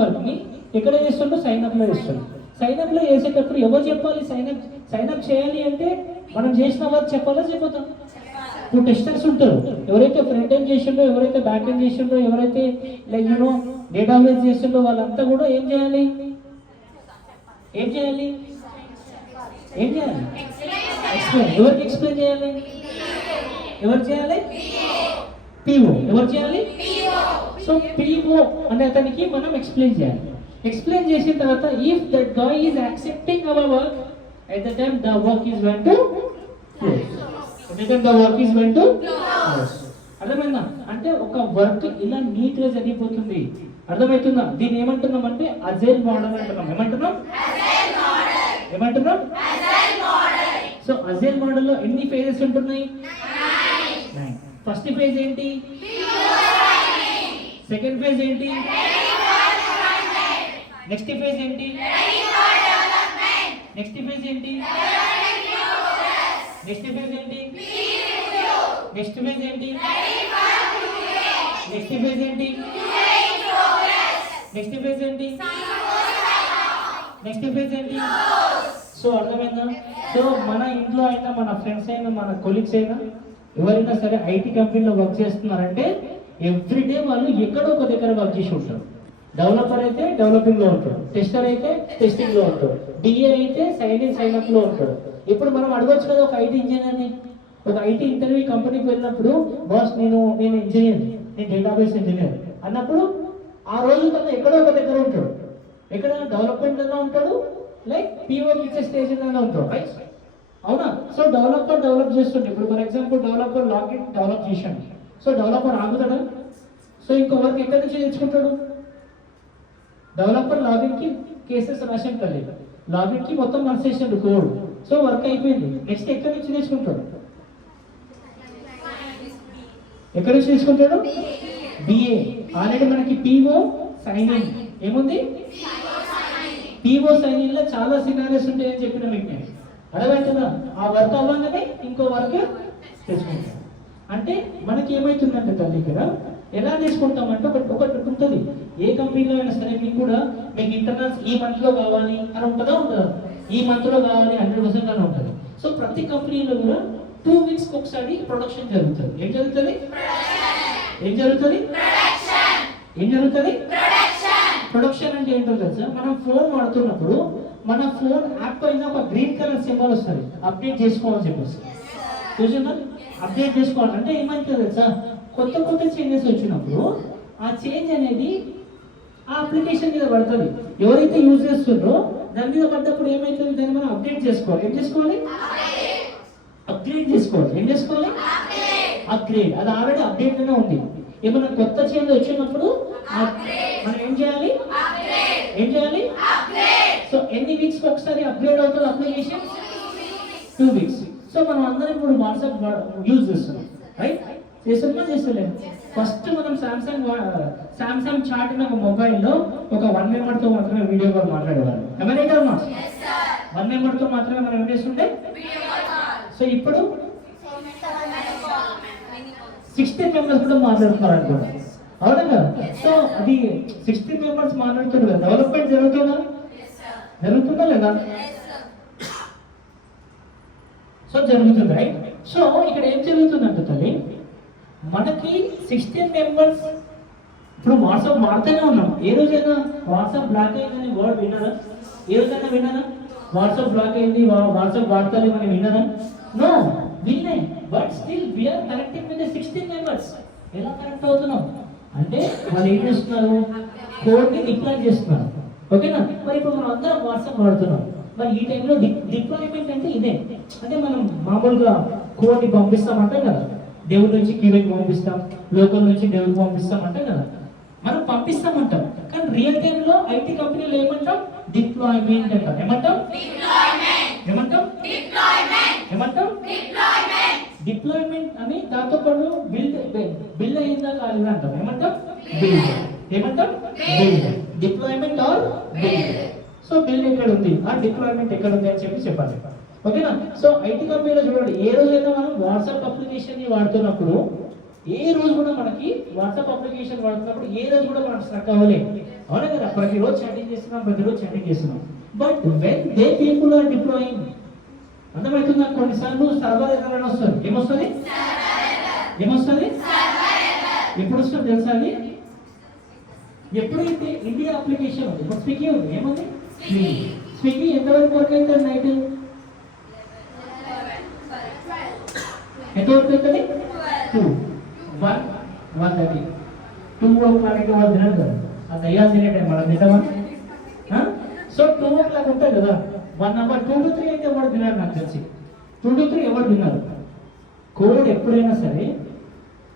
Work ని ఎక్కడ చేస్తుండో sign up లో చేస్తుండో. సైన్ అప్ లో చేసేటప్పుడు ఎవరు చెప్పాలి? సైన్ అప్ చేయాలి అంటే మనం చేసిన వర్క్ చెప్పాలా చెప్పొద్దా? ఇప్పుడు టెస్టర్స్ ఉంటారు, ఎవరైతే ఫ్రంట్ ఎండ్ చేసిండో, ఎవరైతే బ్యాక్ ఎండ్ చేసిండో, ఎవరైతే లైక్ డేటాబేస్ చేసిండో వాళ్ళంతా కూడా ఏం చేయాలి? ఏం చేయాలి? ఎక్స్ప్లెయిన్. ఎవరికి ఎక్స్ప్లెయిన్ చేయాలి? ఎవరు చేయాలి? పిఓ. ఎవరు చేయాలి? సో పిఓ అనే అతనికి మనం ఎక్స్ప్లెయిన్ చేయాలి. ఎక్స్ప్లెయిన్ చేసిన తర్వాత if that guy is accepting hour work at the time the work is going to close. At the time the work is going to close. అర్థమైందా? అంటే ఒక వర్క్ ఇలా నీట్ గా జరిగిపోతుంది. అర్థమవుతుందా? దీన్ని ఏమంటున్నాం అంటే అజైల్ మోడల్ అంటున్నాం. ఏమంటున్నాం? సో అజైల్ మోడల్ లో ఎన్ని ఫేజెస్ ఉంటున్నాయి? 9. ఫస్ట్ ఫేజ్ ఏంటి? సెకండ్ ఫేజ్ ఏంటి? నెక్స్ట్ ఫేజ్ ఏంటి? నెక్స్ట్ ఫేజ్ ఏంటి? నెక్స్ట్ ఫేజ్ ఏంటి? నెక్స్ట్ ఫేజ్ ఏంటి? నెక్స్ట్ ఫేజ్ ఏంటి? నెక్స్ట్ ఫేజ్ ఏంటి? నెక్స్ట్ ఫేజ్ ఏంటి? సో అర్థమైందా? సో మన ఇంట్లో అయినా, మన ఫ్రెండ్స్ అయినా, మన కొలీగ్స్ అయినా, ఎవరైనా సరే ఐటీ కంపెనీలో వర్క్ చేస్తున్నారంటే ఎవ్రీడే వాళ్ళు ఎక్కడో ఒక దగ్గర వర్క్ చేసి ఉంటారు. డెవలపర్ అయితే డెవలపింగ్ లో ఉంటాడు, టెస్టర్ అయితే టెస్టింగ్ లో ఉంటాడు, డిఏ అయితే సైన్ అప్ లో ఉంటాడు. ఇప్పుడు మనం అడగొచ్చు కదా ఒక ఐటీ ఇంజనీర్ని, ఒక ఐటీ ఇంటర్వ్యూ కంపెనీకి వెళ్ళినప్పుడు, బాస్ నేను ఇంజనీర్, నేను డేటాబేస్ ఇంజనీర్ అన్నప్పుడు ఆ రోజు తను ఎక్కడో ఒక దగ్గర ఉంటాడు. ఎక్కడ? డెవలప్మెంట్ లో ఉంటాడు, లైక్ పిఓకి ఇచ్చే స్టేజ్ ఉంటాడు, రైట్? అవునా? సో డెవలప్ చేస్తుంటే, ఇప్పుడు for example developer login develop చేశాడు. సో డెవలపర్ ఆగుతాడా? సో ఇంకో వర్క్ ఎక్కడి నుంచి తెచ్చుకుంటాడు? డెవలపర్ లాగిన్ కి కేసెస్ రాసాం కదా, లాగిన్ కి మొత్తం రాసేసాడు కోడ్. సో వర్క్ అయిపోయింది. నెక్స్ట్ ఎక్కడి నుంచి తీసుకుంటాడు? ఎక్కడి నుంచి తీసుకుంటాడు? బిఏ. ఆల్రెడీ మనకి పిఓ సైన్ ఇన్ ఏముంది? పిఓ సైన్ ఇన్ లో చాలా సినారియోస్ ఉంటాయని చెప్పిన మీకు నేను. అర్థమవుతుందా? ఆ వర్క్ అవ్వగానే ఇంకో వర్క్ తెచ్చుకుంటాం. అంటే మనకి ఏమైతుందంటే తల్లి ఇక్కడ ఎలా తీసుకుంటామంటే ఒకటి ఉంటుంది. ఏ కంపెనీలో అయినా సరే మీకు కూడా మీకు ఇంటర్నల్స్ ఈ మంత్ లో కావాలి అని ఉంటుందా? ఉంటుందా? ఈ మంత్ లో కావాలి 100% అని ఉంటుంది. సో ప్రతి కంపెనీలో కూడా 2 weeks ఒకసారి ప్రొడక్షన్ జరుగుతుంది. ఏం జరుగుతుంది? ప్రొడక్షన్ అంటే ఏంటో తెలుసా? మనం ఫోన్ వాడుతున్నప్పుడు మన ఫోన్ యాప్ పైన ఒక గ్రీన్ కలర్ సింబల్ వస్తుంది, అప్డేట్ చేసుకోవాలని చెప్పేసి. చూసిందా? అప్డేట్ చేసుకోవాలంటే ఏమైతే తెలుసా? కొత్త చేంజెస్ వచ్చినప్పుడు ఆ చేంజ్ అనేది ఆ అప్లికేషన్ మీద పడుతుంది. ఎవరైతే యూజ్ చేస్తుందో దాని మీద పడ్డప్పుడు ఏమైతుంది? దాన్ని మనం అప్డేట్ చేసుకోవాలి. ఏం చేసుకోవాలి? అప్గ్రేడ్ చేసుకోవాలి. ఏం చేసుకోవాలి? అప్గ్రేడ్. అది ఆల్రెడీ అప్డేట్ లోనే ఉంది. ఏమైనా కొత్త చేంజ్ వచ్చినప్పుడు మనం ఏం చేయాలి? సో ఎన్ని వీక్స్ ఒకసారి అప్గ్రేడ్ అవుతుంది అప్లికేషన్? 2 weeks. సో మనం అందరం ఇప్పుడు వాట్సాప్ యూజ్ చేస్తున్నాం, రైట్? చేస్తలేము. ఫస్ట్ మనం సామ్సంగ్ చాట్ అనే ఒక మొబైల్లో ఒక 1 member తో మాత్రమే వీడియో కాల్ మాట్లాడేవాళ్ళం. ఎవరైనా 1 member తో మాత్రమే మనం ఏం చేస్తుంటే. సో ఇప్పుడు 16 members కూడా మాట్లాడుతున్నారు అనుకోండి, అవునా కదా? సో అది 16 members మాట్లాడుతున్నారు కదా, డెవలప్మెంట్ జరుగుతుందా లేదా? సో జరుగుతుంది, రైట్? సో ఇక్కడ ఏం జరుగుతుందంటే తల్లి, మనకి 16 members ఇప్పుడు వాట్సాప్ వాడుతూనే ఉన్నాం. ఏ రోజైనా వాట్సాప్ బ్లాక్ అయిందని వర్డ్ విన్నారా? ఏ రోజైనా విన్నారా? వాట్సాప్ బ్లాక్ అయింది, వాట్సాప్ వాడతారు మనం విన్నారా? నో, విన్నే. But still we are connecting with 16 members. ఎలా కనెక్ట్ అవుతున్నాం అంటే వాళ్ళు ఏం చేస్తున్నారు? కోడ్ని డిప్లాయ్ చేస్తున్నారు, ఓకేనా? మరి ఇప్పుడు మనం అందరం వాట్సాప్ వాడుతున్నాం. మరి ఈ టైంలో డిప్లాయ్మెంట్ అంటే ఇదే. అంటే మనం మామూలుగా కోడ్ని పంపిస్తామంటాం కదా, దేవుడి నుంచి క్యూబెక్ పంపిస్తాం, లోకల్ నుంచి దేవుడికి పంపిస్తాం అంటాం కదా, మనం పంపిస్తామంటాం. కానీ రియల్ టైంలో ఐటీ కంపెనీలో ఏమంటాం? డిప్లాయ్మెంట్ అంటాం. ఏమంటాం? డిప్లాయ్మెంట్ అని దాంతో పాటు బిల్డ్ అయిందా కాదు అంటాం. ఏమంటాం? Build. Deployment or build. So build ఎక్కడ ఉంది, ఆ డిప్లాయ్మెంట్ ఎక్కడ ఉంది అని చెప్పాలి, ఓకేనా? సో ఐటీ కంపెనీలో చూడండి, ఏ రోజైనా మనం వాట్సాప్ అప్లికేషన్ ని వాడుతున్నప్పుడు, ఏ రోజు కూడా మనకి వాట్సాప్ అప్లికేషన్ వాడుతున్నప్పుడు ఏ రోజు కూడా మనం స్ట్రక్ అవ్వలేదు. అవునా కదా, ప్రతిరోజు చాటింగ్ చేస్తున్నాం. But when they people are deploying, అర్థమవుతుందా? కొన్నిసార్లు సర్వర్ ఎర్రర్ అని వస్తుంది. ఏమొస్తుంది? ఎప్పుడు వస్తుంది తెలుసా అది? ఎప్పుడైతే ఇండియా అప్లికేషన్ ఉంది, ఇప్పుడు స్విగ్గీ ఉంది, ఏముంది? స్విగ్గీ ఎంతవరకు వర్క్ అవుతుంది? నైట్ ఎంతవరకు అవుతుంది? 1:30 2:00 వాళ్ళు తినరు కదా, అది అయ్యాలి తినే టైం మనం తింటామా? సో 2:00 ఉంటుంది కదా, 1 అవర్ 2 to 3 అయితే ఎవరు తిన్నారు? నాకు తెలిసి 2 to 3 ఎవరు తిన్నారు? కోడ్ ఎప్పుడైనా సరే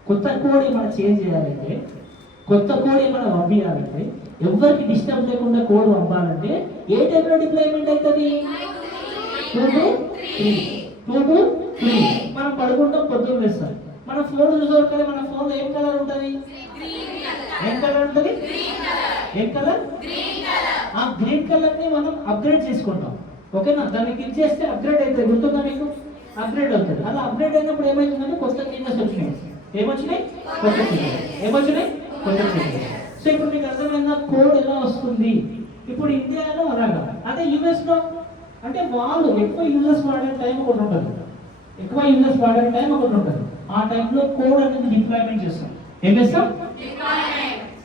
కొత్త కోడ్ ఏమైనా చేంజ్ చేయాలంటే, కొత్త కోడ్ ఏమైనా పంపించాలంటే, ఎవరికి డిస్టర్బ్ లేకుండా కోడ్ పంపాలంటే ఏ టైంలో డిప్లాయ్మెంట్ అవుతుంది? 2 to 3. మనం పడుకుంటాం, పొద్దున్న వేస్తాం. మన ఫోన్ చూసుకోవాలి, మన ఫోన్లో ఏం కలర్ ఉంటుంది? ఏం కలర్ ఉంటుంది? ఏం కలర్? ఆ గ్రీన్ కలర్ ని మనం అప్గ్రేడ్ చేసుకుంటాం. ఓకేనా? దాన్ని క్లిక్ చేస్తే అప్గ్రేడ్ అవుతుంది. గుర్తుందా మీకు? అప్గ్రేడ్ అవుతుంది. అలా అప్గ్రేడ్ అయినప్పుడు ఏమైతుందంటే కొత్త ఫీచర్స్ వచ్చినాయి. ఏమొచ్చినాయి? కొత్త ఫీచర్స్. సో ఇప్పుడు మీకు అర్థమైందా కోడ్ ఎలా వస్తుంది? ఇప్పుడు ఇండియాలో అలాగా. అదే యుఎస్ లో అంటే వాళ్ళు ఎక్కువ యూజర్స్ వాడే టైం ఒకటి ఉంటుంది. ఆ టైంలో కోడ్ అనేది డిప్లాయ్మెంట్ చేస్తాం. ఏం చేస్తాం?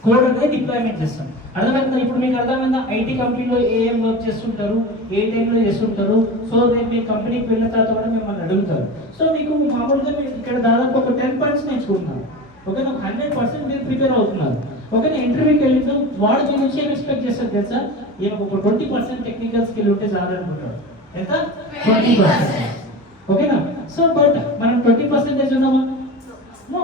కోడ్ అనేది డిప్లాయ్మెంట్ చేస్తాం. అర్థమైందా? ఇప్పుడు మీకు అర్థమైందా ఐటీ కంపెనీలో ఏం వర్క్ చేస్తుంటారు, ఏ టైంలో చేస్తుంటారు? సో రేపు మీ కంపెనీకి వెళ్ళిన తర్వాత కూడా మిమ్మల్ని అడుగుతారు. సో మీకు మామూలుగా మీరు ఇక్కడ దాదాపు ఒక 10 points నేర్చుకుంటున్నారు. ఓకేనా? 100% మీరు ప్రిపేర్ అవుతున్నారు. ఓకేనా? ఇంటర్వ్యూకి వెళ్ళిన వాడు మీ నుంచి ఏం ఎక్స్పెక్ట్ చేస్తారు తెలుసా? ఏమో ఒక 20% టెక్నికల్ స్కిల్ ఉంటే చాలు అనుకుంటారు. ఎంత? 20%. ఓకేనా? సో బట్ మనం 20% ఉన్నామా? నో,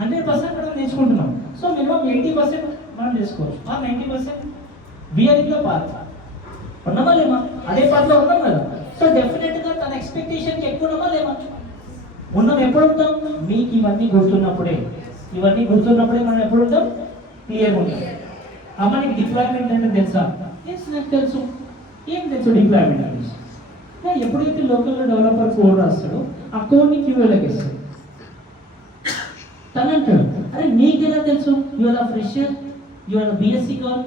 100% మనం నేర్చుకుంటున్నాం. సో మినిమం 80% మనం చేసుకోవచ్చు. ఆ 90% వీఆర్లో పార్ట్ ఉన్నామా లేమా? అదే పార్ట్లో ఉన్నాం కదా. సో డెఫినెట్గా తన ఎక్స్పెక్టేషన్కి ఎక్కువ ఉన్నామా లేమా? ఉన్నాం. ఎప్పుడు ఉంటాం? మీకు ఇవన్నీ గుర్తున్నప్పుడే మనం ఎప్పుడు ఉంటాం? క్లియర్గా ఉంటాం. మనకి డిప్లాయ్మెంట్ అంటే తెలుసా? నాకు తెలుసు. ఏం తెలుసు డిప్లాయ్మెంట్ అనేసి? ఎప్పుడైతే లోకల్లో డెవలపర్ కోడ్ రాస్తాడో ఆ కోడ్ని క్యూఏలోకి ఇస్తాడు. తను అంటాడు, అరే నీకెలా తెలుసు? Your a fresher, your BSc girl,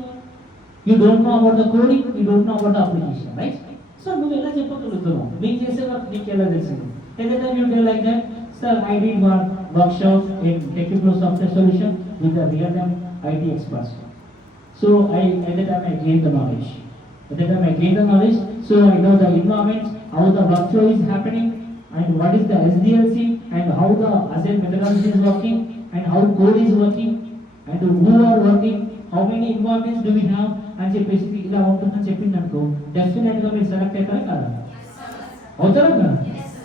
you don't know about the coding, you don't know about the application, right? So నువ్వు ఎలా చెప్పగలుగుతున్నావు? మీకు చేసే వర్క్ నీకు ఎలా తెలిసింది? Every time you tell like that, sir, I did one workshop in Technical Software Solution with the real-time IT experts. So at that time I gained the knowledge. So I know the environment, how the workflow is happening, and what is the SDLC, and how the agile methodology is working, and how code is working, and who are working, how many environments do we have, and చెప్పేసి ఇలా ఉంటుందని చెప్పింది అనుకో, డెఫినెట్గా మీరు select అవుతారా కదా? అవుతారా కదా?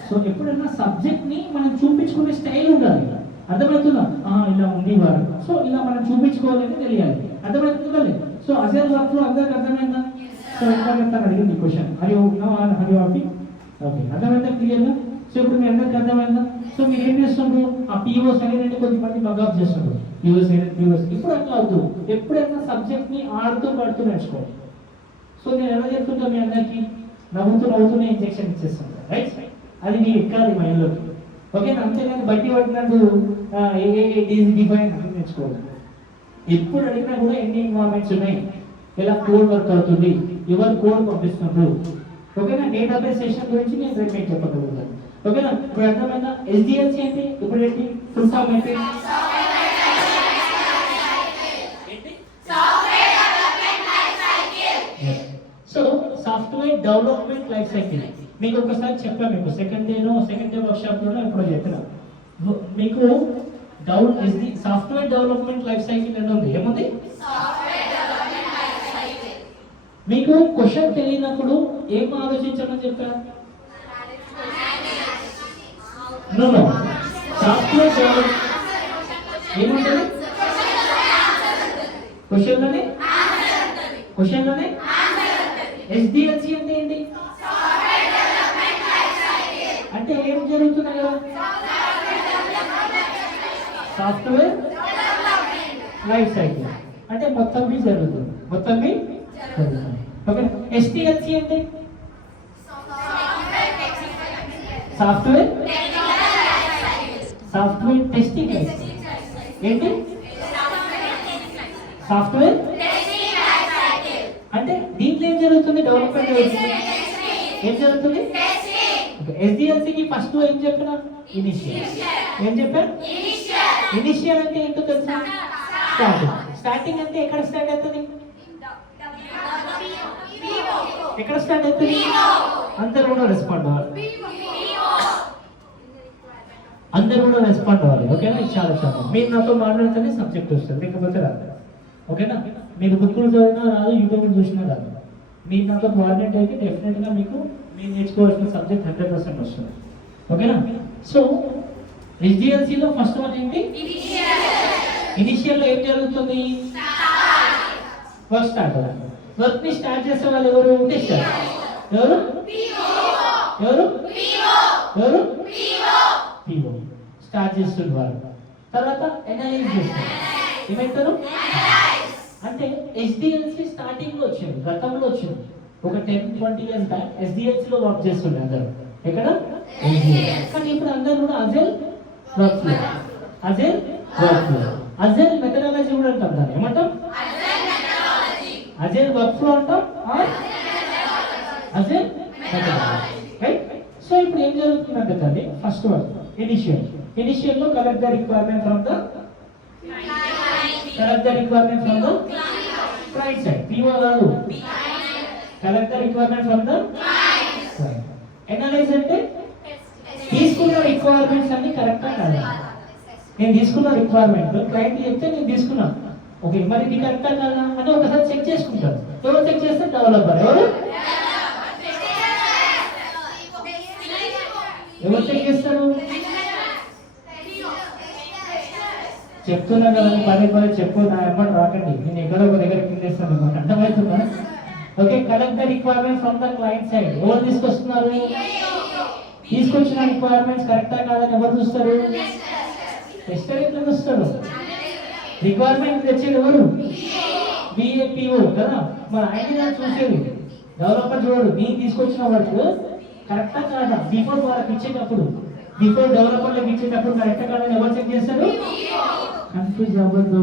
సో ఎప్పుడైనా సబ్జెక్ట్ని మనం చూపించుకునే స్టైల్ ఉండాలి. అర్థమవుతుందా? ఇలా ఉంది వారు, సో ఇలా మనం చూపించుకోవాలని తెలియాలి. అర్థమవుతుందా లేదు? సో అజైల్ వర్క్లో అందరికి అర్థమైందా? సో ఇంకా చెప్తాను, అడిగింది క్వశ్చన్. ఓకే, అర్థమైందా క్లియర్గా? సో ఇప్పుడు మీ అందరికి అర్థమైందా? సో మీరు ఏం చేస్తుండ్రు? ఆ POs అనేది కొద్దిమంది బగ్అప్ చేస్తుండ్రు. POs ఇప్పుడు అట్లా అవుతూ ఎప్పుడైనా సబ్జెక్ట్ని ఆడుతూ పడుతూ నేర్చుకోవాలి. సో నేను ఎలా చెప్తుంటా మీ అందరికీ? నవ్వుతూనే ఇంజెక్షన్ ఇచ్చేస్తాను, రైట్? అది మీకు ఎక్కాలి మైండ్లోకి. ఓకేనా? అంతేగాని బట్టి పట్టినట్టు డిఫైన్ అని నేర్చుకోవాలి. ఎప్పుడు అడిగినా కూడా ఎన్ని ఇన్వాల్వ్మెంట్స్ ఉన్నాయి, ఎలా కోడ్ వర్క్ అవుతుంది, ఎవరు కోడ్ పంపిస్తున్నారు. ఓకేనా? డేటాబేస్ సెషన్ గురించి నేను రేపు చెప్పగలుగుతాను. ఓకేనా? ఇప్పుడు అర్థమైందా? SDLC అంటే ఇప్పుడు ఏంటి? ఫుల్ ఫామ్ ఏంటి? So software development life cycle మీకు ఒకసారి చెప్పాను. మీకు సెకండ్ డే వర్క్షాప్ లో ఎప్పుడో చెప్పిన మీకు సాఫ్ట్వేర్ డెవలప్మెంట్ లైఫ్ సైకిల్ అని ఉంది. ఏముంది? మీకు క్వశ్చన్ తెలియనప్పుడు ఏం ఆలోచించమని చెప్పారు? సాఫ్ట్వేర్ డెవలప్మెంట్ ఏముంటుంది? క్వశ్చన్లోనే SDLC అంటే ఏంటి? అంటే ఏం జరుగుతున్నాయి కదా? సాఫ్ట్వేర్ లైఫ్ సైకిల్ అంటే మొత్తం జరుగుతుంది. ఓకే. STLC అంటే సాఫ్ట్వేర్ టెస్టింగ్. ఏంటి? సాఫ్ట్వేర్ డెవలప్మెంట్ జరుగుతుంది? ఏం జరుగుతుంది? ఎస్డిఎల్సికి ఫస్ట్ ఏం చెప్పినా ఇనిషియల్. ఏం చెప్పాను? ఇనిషియల్ అంటే ఏంటో తెలుసా? స్టార్టింగ్. స్టార్టింగ్ అంటే ఎక్కడ స్టార్ట్ అవుతుంది? ఎక్కడ స్టార్ట్ అవుతుంది? అందరు కూడా రెస్పాండ్ అవ్వాలి. అందరు కూడా రెస్పాండ్ అవ్వాలి. ఓకేనా? చాలా చాలా మీరు నాతో మాట్లాడితేనే సబ్జెక్ట్ వస్తుంది, లేకపోతే రాదు. ఓకేనా? మీరు బుక్కులు చదివినా రాదు, యూట్యూబ్ చూసినా రాదు. మీరు నాతో కోఆర్డినేట్ అయితే డెఫినెట్గా మీకు మీరు నేర్చుకోవాల్సిన సబ్జెక్ట్ 100% వస్తుంది. ఓకేనా? సో ఎస్డిఎల్సిలో ఫస్ట్ వన్ ఏంటి? ఇనిషియల్లో ఏం జరుగుతుంది? వర్క్ స్టార్ట్ అవుతుంది. వర్క్ ని స్టార్ట్ చేసే వాళ్ళు ఎవరు? టెస్టర్. ఎవరు? ఎవరు? ఎవరు? పిఓ స్టార్ట్ చేస్తుంది వాళ్ళు. తర్వాత ఎనలైజ్ చేస్తారు. ఏమవుతారు? అంటే ఎస్డిఎల్సి స్టార్టింగ్ లో వచ్చింది, గతంలో వచ్చింది. ఒక 10-20 ఇయర్స్ బ్యాక్ ఎస్డిఎల్సి లో వర్క్ చేస్తుండే అందరు. ఎక్కడ? కానీ ఇప్పుడు అందరూ కూడా agile workflow, agile workflow, agile methodology కూడా అంటాం. దాన్ని ఏమంటాం? అజైల్ వర్క్ ఫ్లో అంటాం, అజైల్ మెథడాలజీ. రైట్? సో ఇప్పుడు ఏం జరుగుతుందంటే తల్లి, ఫస్ట్ వర్క్ ఇనిషియల్ లో collect the requirement from the client side. PO కాదు, collect the requirement from the client. Analyse అంటే తీసుకున్న రిక్వైర్మెంట్స్ అన్ని కరెక్టా కాదా? నేను తీసుకున్న రిక్వైర్మెంట్ క్లయింట్ చెప్తే నేను తీసుకున్నా, ఓకే, మరి ఇది కరెక్టా కాదా అని ఒకసారి చెక్ చేసుకుంటారు. ఎవరు చెక్ చేస్తే? డెవలపర్. ఎవరు ఎవరు చెక్ చేస్తారు? చెప్తున్నా కదా, పదే పదే చెప్పు, నా అమౌంట్ రాకండి, నేను ఎక్కడో ఒక దగ్గర కిందేస్తాను. మీకు అర్థమవుతుందా? Okay, collect the requirement from the client side. ఎవరు తీసుకొస్తున్నారు? తీసుకొచ్చిన రిక్వైర్మెంట్స్ కరెక్టా కాదని ఎవరు చూస్తారు? టెస్టర్. ఎట్లా చూస్తారు? రిక్వైర్మెంట్ తెచ్చేది ఎవరు? బిఏపిఓ కదా. మరి ఆయన చూసేది డెవలపర్ చూడడు. నేను తీసుకొచ్చిన వర్క్ కరెక్టా కాదా బిఫోర్ వాళ్ళకి ఇచ్చేటప్పుడు, బిఫోర్ డెవలపర్లకు ఇచ్చేటప్పుడు కరెక్టా కాదని ఎవరు చెక్ చేస్తారు? కన్ఫ్యూజ్ అవ్వద్దు.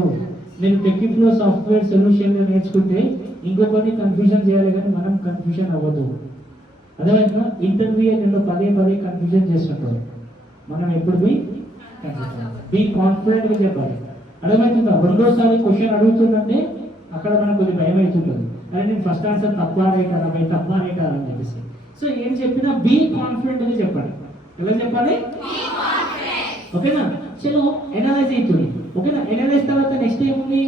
మీరు టెక్నిక్లో సాఫ్ట్వేర్ సొల్యూషన్ నేర్చుకుంటే ఇంకొకటి కన్ఫ్యూజన్ చేయాలి, కానీ మనం కన్ఫ్యూజన్ అవ్వదు. అదేవిధంగా ఇంటర్వ్యూ నేను పదే కన్ఫ్యూజన్ చేస్తుంటారు. మనం ఎప్పుడు బీ కాన్ఫిడెంట్గా చెప్పాలి. అర్థమవుతుందా? రెండోసారి క్వశ్చన్ అడుగుతుందంటే అక్కడ మనకు కొద్దిగా భయం అవుతుంటుంది. కానీ నేను ఫస్ట్ ఆన్సర్ తప్పారే కదా అని చెప్పేసి. సో ఏం చెప్పినా బీ కాన్ఫిడెంట్గా చెప్పాలి. ఎలా చెప్పాలి? ఓకేనా? చలో ఎనలైజ్ అవుతుంది. ఓకేనా? ఎనలైజ్ తర్వాత నెక్స్ట్ ఏముంది?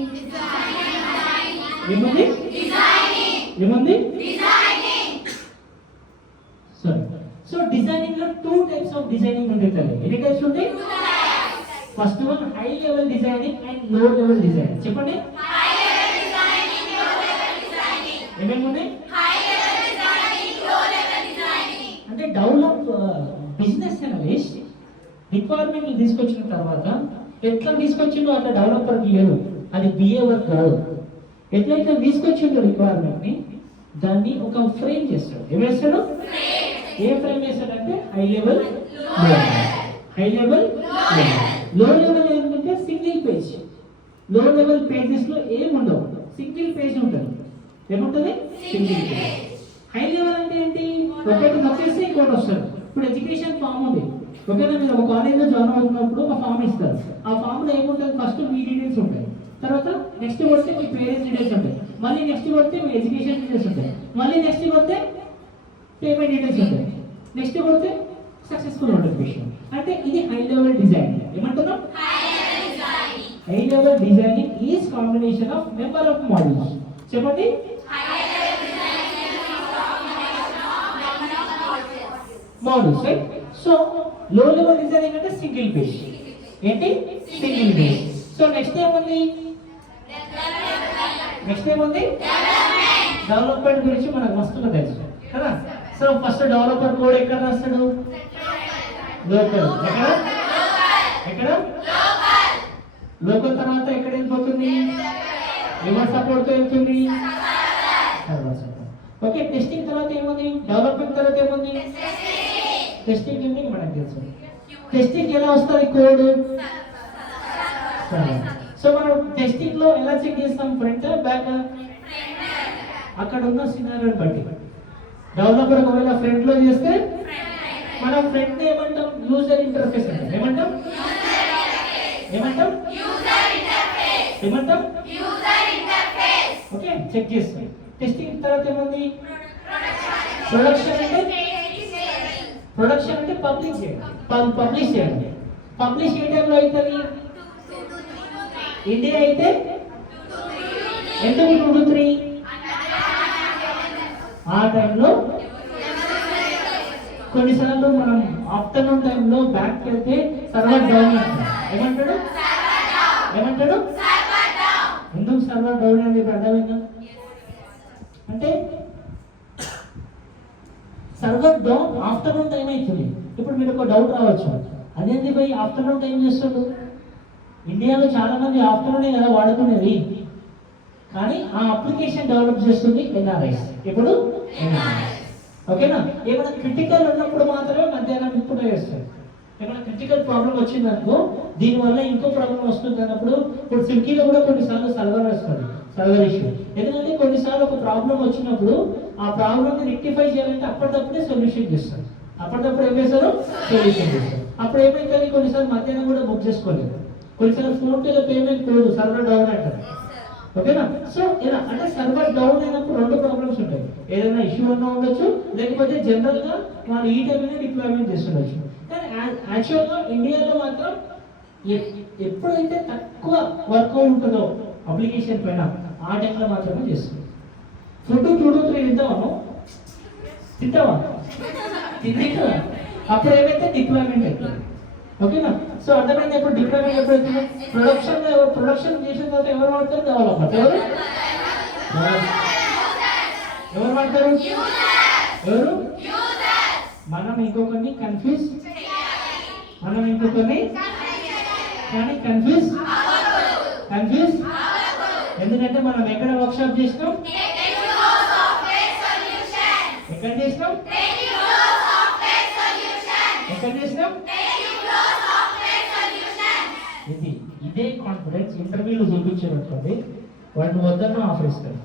సరే. సో డిజైనింగ్ లో 2 టైప్స్ ఆఫ్ డిజైనింగ్ ఉంటాయి. ఎన్ని టైప్స్ ఉంటాయి? First one high level designing and లో లెవెల్ డిజైనింగ్. చెప్పండి. ఏమేమి ఉన్నాయి? అంటే డెవలప్ బిజినెస్ అనలిస్ట్ రిక్వైర్మెంట్ తీసుకొచ్చిన తర్వాత ఎట్లా తీసుకొచ్చిందో అట్లా డెవలపర్కి లేదు, అది బిఏ వర్క్ కాదు. ఎట్లయితే తీసుకొచ్చిందో రిక్వైర్మెంట్ ని దాన్ని ఒక ఫ్రేమ్ చేస్తాడు. ఏం వేస్తాడు? ఏ ఫ్రేమ్ వేస్తాడంటే హై లెవెల్, లో లెవెల్ ఏంటంటే సింగిల్ పేజ్. లో లెవెల్ పేజెస్ లో ఏముండవు, సింగిల్ పేజ్ ఉంటుంది. ఏముంటుంది? Single page. హై లెవెల్ అంటే ఏంటి? ఒకటి నొక్కేస్తే ఇంకోటి వస్తుంది. ఇప్పుడు ఎడ్యుకేషన్ ఫామ్ ఉంది, ఓకేనా? మీరు ఒక కాలేజ్లో జాయిన్ అవుతున్నప్పుడు ఒక ఫామ్ ఇస్తారు. ఆ ఫామ్ లో ఏముంటుంది? ఫస్ట్ మీ డీటెయిల్స్ ఉంటాయి, తర్వాత నెక్స్ట్ వస్తే మీ పేరెంట్స్ డీటెయిల్స్ ఉంటాయి, మళ్ళీ నెక్స్ట్ వస్తే మీ ఎడ్యుకేషన్ డీటెయిల్స్ ఉంటాయి, మళ్ళీ నెక్స్ట్ వస్తే పేమెంట్ డీటెయిల్స్ ఉంటాయి, నెక్స్ట్ వస్తే సక్సెస్ఫుల్ నోటిఫికేషన్. అంటే ఇది హై లెవెల్ డిజైనింగ్. ఏమంటున్నాం? High level designing is combination of number of models. చెప్పండి. Models, right? So low level designing అంటే సింగిల్ పేజ్. ఏంటి? Single page. సో నెక్స్ట్ ఏముంది? డెవలప్మెంట్ గురించి మనకు మస్తుగా తెలుసు కదా. సో ఫస్ట్ డెవలపర్ కోడ్ ఎక్కడ రాస్తాడు? లోకల్. ఎక్కడ? లోకల్ తర్వాత ఎక్కడ వెళ్ళిపోతుంది? ఎవరి సపోర్ట్తో వెళ్తుంది? Server support. ఓకే, టెస్టింగ్ తర్వాత ఏముంది? డెవలప్మెంట్ తర్వాత ఏముంది? టెస్టింగ్ ఏంటి మనకు తెలుసు. టెస్టింగ్ ఎలా వస్తుంది? కోడ్. సో మనం టెస్టింగ్ లో ఎలా చెక్ చేస్తాం? Front back? అక్కడ ఉన్న సినారియోని బట్టి. డెవలపర్ ఒకవేళ ఫ్రంట్ లో చేస్తే మనం ఫ్రంట్ ఏమంటాం? యూజర్ ఇంటర్ఫేస్ అంటాం. ఏమంటాం? ఏమంటాం? ఏమంటాం? ఓకే, చెక్ చేస్తాం. టెస్టింగ్ తర్వాత ఏముంది? ప్రొడక్షన్ అంటే పబ్లిష్ చేయండి. పబ్లిష్ చేయండి. పబ్లిష్ ఏ టైంలో అవుతుంది? ఇండియా అయితే ఎందుకు 2 to 3? ఆ టైంలో కొన్నిసార్లు మనం ఆఫ్టర్నూన్ టైంలో బ్యాక్ వెళ్తే సర్వర్ డౌన్ అంటాం. ఏమంటాడు? ఎందుకు సర్వర్ డౌన్ అని చెప్పి అర్థమైందా? అంటే సర్వర్ డౌన్ ఆఫ్టర్నూన్ టైం అవుతుంది. ఇప్పుడు మీరు ఒక డౌట్ రావచ్చు, అదేంటి పోయి ఆఫ్టర్నూన్ టైం చేస్తాడు? ఇండియాలో చాలా మంది ఆఫ్టర్నూనే కదా వాడుకునేది, కానీ ఆ అప్లికేషన్ డెవలప్ చేస్తుంది ఎన్ఆర్ఐస్. ఇప్పుడు ఓకేనా? ఏమైనా క్రిటికల్ ఉన్నప్పుడు మాత్రమే మధ్యాహ్నం ఇప్పుడు చేస్తారు. ఏమైనా క్రిటికల్ ప్రాబ్లం వచ్చిందనుకో, దీనివల్ల ఇంకో ప్రాబ్లం వస్తుంది అన్నప్పుడు, ఇప్పుడు స్విగ్గీలో కూడా కొన్నిసార్లు సర్వర్ వస్తుంది, సర్వర్ ఇష్యూ. ఎందుకంటే కొన్నిసార్లు ఒక ప్రాబ్లం వచ్చినప్పుడు ఆ ప్రాబ్లమ్ని రెక్టిఫై చేయాలంటే అప్పటికప్పుడే సొల్యూషన్ చేస్తారు. అప్పటికప్పుడు ఏం చేస్తారు? సొల్యూషన్ చేస్తారు. అప్పుడు ఏమైందని కొన్నిసార్లు మధ్యాహ్నం కూడా బుక్ చేసుకోలేదు. కొన్నిసార్లు ఫోన్పేలో పేమెంట్ పోదు, సర్వర్ డౌన్ అంటారు. ఓకేనా? సో ఇలా అంటే సర్వర్ డౌన్ అయినప్పుడు 2 ప్రాబ్లమ్స్ ఉంటాయి. ఏదైనా ఇష్యూ అన్నా ఉండొచ్చు, లేకపోతే జనరల్ గా వాళ్ళు ఈ టైంలో డిప్లాయ్మెంట్ చేస్తుండొచ్చు. కానీ యాక్చువల్గా ఇండియాలో మాత్రం ఎప్పుడైతే తక్కువ వర్క్ ఉంటుందో అప్లికేషన్ పైన ఆ టైంలో మాత్రమే చేస్తుంది. ఫుడ్ 2 to 3 తింటావా? తింటే కదా అప్పుడు ఏమైతే డిప్లాయ్మెంట్ అవుతుంది. ఓకేనా? సో అర్థమైంది. ఇప్పుడు డిప్లాయ్మెంట్ ఎప్పుడైతే ప్రొడక్షన్ చేసిన తర్వాత ఎవరు వాడతారు? డెవలపర్. ఎవరు వాడతారు? ఎవరు? మనం ఇంకొకరిని కన్ఫ్యూజ్ కానీ కన్ఫ్యూజ్ ఎందుకంటే మనం ఎక్కడ వర్క్షాప్ చేసినాం? ఎక్కడ చేసినాం? ఇదే కాన్ఫిడెన్స్ ఇంటర్వ్యూలో చూపించేటప్పుడు వాడిని వద్దన్న ఆఫర్ ఇస్తారు.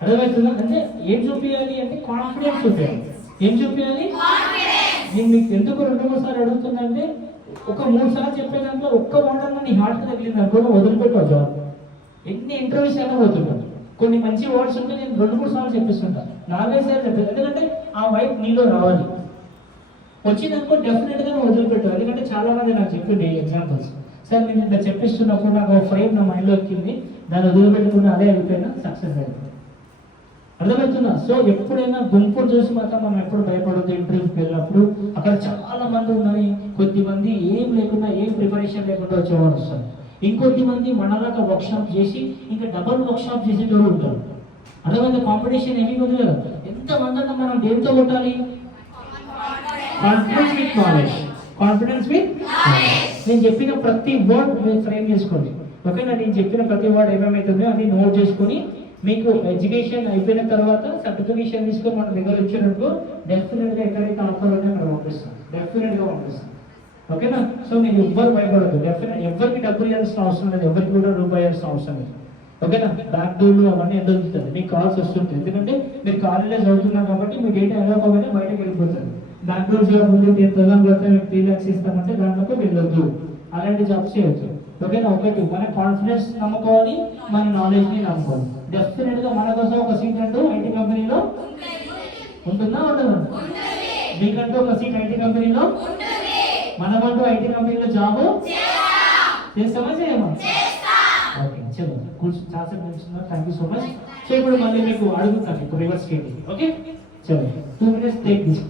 అర్థమవుతుందా? అంటే ఏం చూపించాలి అంటే కాన్ఫిడెన్స్ చూపించాలి. ఏం చూపించాలి? నేను మీకు ఎందుకు 2-3 సార్లు అడుగుతున్నా అంటే, ఒక 3 సార్లు చెప్పే దాంట్లో ఒక్క మోడల్ నీ హార్ట్ తగిలింది అనుకో, వదిలిపెట్టావు జాబ్. ఎన్ని ఇంటర్వ్యూస్ అయినా పోతుంటాను. కొన్ని మంచి వర్డ్స్ ఉంటే నేను 2-3 సార్లు చెప్పిస్తుంటాను, 4-5 సార్లు చెప్పాను. ఎందుకంటే ఆ వైపు నీలో రావాలి. వచ్చిందనుకో డెఫినెట్ గా వదిలిపెట్టావు. ఎందుకంటే చాలా మంది నాకు చెప్పింది ఎగ్జాంపుల్స్, సార్ నేను ఇట్లా చెప్పిస్తున్నప్పుడు నాకు ఒక ఫ్రేమ్ నా మైండ్లో ఎక్కింది, దాన్ని వదిలిపెట్టుకుని అదే అయిపోయినా సక్సెస్ అయిపోయింది. అర్థమవుతుందా? సో ఎప్పుడైనా గుంపులు చూసి మాత్రం మనం ఎప్పుడు భయపడద్దు. ఇంటర్వ్యూకి వెళ్ళినప్పుడు అక్కడ చాలా మంది ఉన్నాయి. కొద్దిమంది ఏం లేకుండా, ఏం ప్రిపరేషన్ లేకుండా వచ్చేవాళ్ళు వస్తారు. ఇంకొద్ది మంది మనలాగా వర్క్షాప్ చేసి ఇంకా డబుల్ వర్క్షాప్ చేసేటోళ్ళు ఉంటారు. అర్థమైంది? కాంపిటీషన్ ఏమీ ఉంది కదా. ఎంతమంది అంటే మనం దేంతో కొట్టాలి? Confidence with knowledge. నేను చెప్పిన ప్రతి వర్డ్ మీరు ఫ్రేమ్ చేసుకోండి. ఓకేనా? నేను చెప్పిన ప్రతి వర్డ్ ఏమేమైతుందో అది నోట్ చేసుకొని, మీకు ఎడ్యుకేషన్ అయిపోయిన తర్వాత సర్టిఫికేషన్ తీసుకొని మన దగ్గర వచ్చినప్పుడు డెఫినెట్గా ఎక్కడైతే ఆఫర్ ఉంటే అక్కడ పంపిస్తాం. డెఫినెట్గా పంపిస్తాం. ఓకేనా? సో మీరు ఎవ్వరు భయపడదు. ఎవరికి డబ్బులు ఇవ్వాల్సిన అవసరం లేదు, ఎవరికి కూడా రూపాయి ఇవ్వాల్సిన అవసరం లేదు. ఓకేనా? బ్యాక్ డోర్లు అవన్నీ ఎంత దొరుకుతుంది, మీకు కాల్స్ వస్తుంటుంది. ఎందుకంటే మీరు కాలేజీలో చదువుతున్నారు కాబట్టి మీ డేటా ఎలా పోగానే బయటకు వెళ్ళిపోతుంది. బ్యాక్ డోర్స్ ముందు 10,000 పడితే మీకు 3 lakhs ఇస్తామంటే దాంట్లోకి వెళ్ళొద్దు. అలాంటి జాబ్స్ చేయొచ్చు. ఓకేనా? ఒకటి మన కాన్ఫిడెన్స్ నమ్ముకోవాలి, మన నాలెడ్జ్ని నమ్ముకోవాలి. డెఫినెట్గా మన కోసం ఒక సీట్ అంటూ ఐటీ కంపెనీలో ఉంటుందా? ఉండదు. మీకంటూ ఒక సీట్ ఐటీ కంపెనీలో, మనమంటూ ఐటీ కంపెనీలో జాబ్ చేస్తామా చేయమా? ఓకే, చలో కూర్చొని చాలాసేపు కూర్చున్నారు. Thank you so much. So ఇప్పుడు మళ్ళీ మీకు అడుగుతాను ఇప్పుడు రివర్స్ కేటీ. ఓకే, చలో 2 minutes టేక్ దిస్.